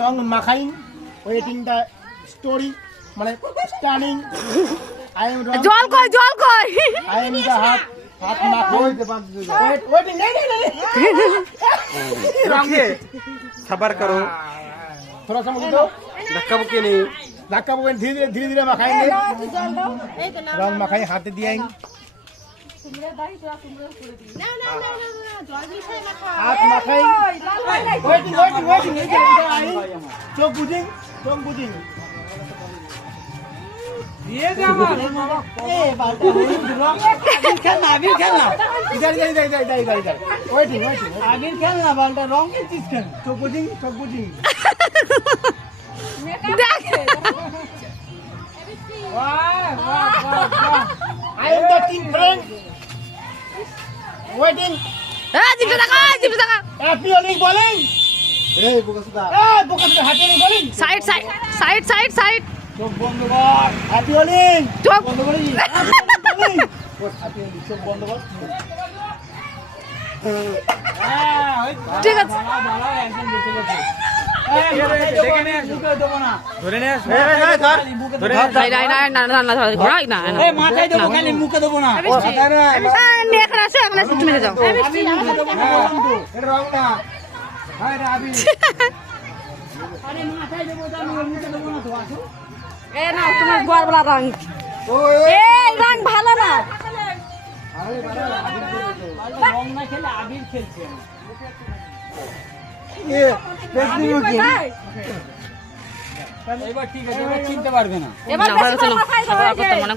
রং মাখাইন waiting the story মানে stunning I am রং জল কই জল কই আই এম দ্য হাত হাত মাখাইন ওয়েট ওয়েটিং नहीं नहीं नहीं रखिए सबर करो थोड़ा सा मुझे दो धक्का बुक्की नहीं धक्का बुक्की धीरे धीरे धीरे धीरे मखाएंगे रंग मखाई हाथ দিয়ে আইন হাত মাখাই ওয়েটিং ওয়েটিং ওয়েটিং এই যে আইন চোখ বুঝিং চোখ বুঝিং। দিয়ে দে আমার। এ বালটা রং খেল না আবির খেল না। ইধার ইধার ইধার ইধার ইধার ইধার ওয়েটিং ওয়েটিং। আবির খেল না বালটা রং খেলছিস কেন চোখ বুঝিং চোখ বুঝিং। দেখ। ওয়েটিং এ জিপটা দেখা জিপটা দেখা হ্যাপি ওলিং বোলিং এই বুকাসদা এ বোকাতে হ্যাপি ওলিং bowling side side side side side চোখ বন্ধ কর হ্যাপি ওলিং চোখ বন্ধ করে হ্যাপি ওলিং চোখ বন্ধ কর হ্যাঁ ঠিক আছে এই এই এই মুখে দেবো না যাও হ্যাঁ এটা আবি আরে মাথায় দেবো তো আমি মুখে দেবো না তো আসো এ না তোমার গোয়ারবেলা রং। ওই ওই এই রং ভালো না। আরে বাবা আবির খেলছে আরে রং না। খেলে আবির খেলছে এ বেশি মুখি এবার ঠিক আছে এবার চিনতে পারবে না এবার মনে